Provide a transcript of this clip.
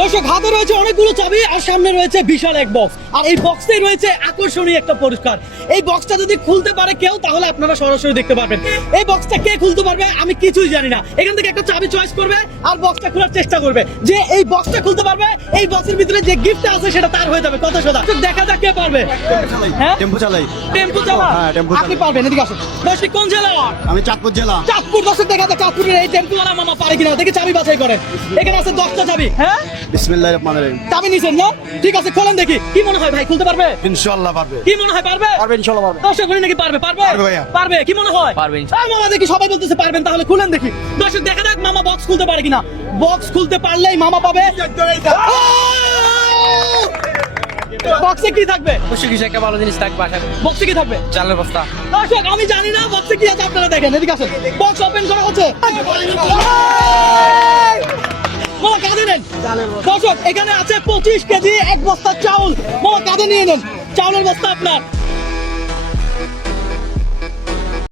দর্শক, হাতে রয়েছে অনেকগুলো চাবি আর সামনে রয়েছে বিশাল এক বক্স, আর এই বক্সেই রয়েছে আকর্ষণীয় একটা পুরস্কার। এই বক্সটা যদি খুলতে পারে কেউ, তাহলে আপনারা সরাসরি দেখতে পারবেন। এই বক্সটা কে খুলতে পারবে আমি কিছুই জানি না। এখান থেকে একটা চাবি চয়েস করবে আর বক্সটা খোলার চেষ্টা করবে। যে এই বক্সটা খুলতে পারবে, এই বক্সের ভিতরে যে গিফট আছে সেটা তার হয়ে যাবে। কত সোজা, দেখা যাক কে পারবে। হ্যাঁ, টেম্পো চালাই। টেম্পো চালা? হ্যাঁ, টেম্পো আপনি পারবেন, এদিকে আসুন। দর্শক, কোন জেলা? আমি চাঁদপুর জেলা। চাঁদপুর। দর্শক, দেখা যাক চাঁদপুরের এই টেম্পোওয়ালা মামা পারে কিনা। দেখে চাবি বাছাই করেন। এখানে আছে 10টা চাবি। হ্যাঁ, বিসমিল্লাহির রহমানির রহিম। চাবি নিছেন না? ঠিক আছে, খোলেন দেখি। কি মনে হয় ভাই, খুলতে পারবে? ইনশাআল্লাহ পারবে। কি মনে হয়, পারবে? পারবে, ইনশাআল্লাহ পারবে। দর্শক বলি নাকি পারবে? পারবে, পারবে ভাইয়া। পারবে। কি মনে হয়? পারবে মামা দেখি সবাই বলতেছে পারবেন, তাহলে খুলেন দেখি। দর্শক, দেখা যাক মামা বক্স খুলতে পারে কিনা। বক্স খুলতে পারলেই মামা পাবে। বক্সে কি থাকবে? অবশ্যই কিছু একটা ভালো জিনিস থাকবে আশা করি। বক্সে কি থাকবে? চালের বস্তা। দর্শক, আমি জানি না বক্সে কি আছে, আপনারা দেখেন। এদিকে আসেন, বক্স ওপেন করা হচ্ছে। মামা কাঁধে নেন। দর্শক, এখানে আছে 25 কেজি এক বস্তা চাউল। মামা কাঁধে নিয়ে নেন, চাউলের বস্তা আপনার।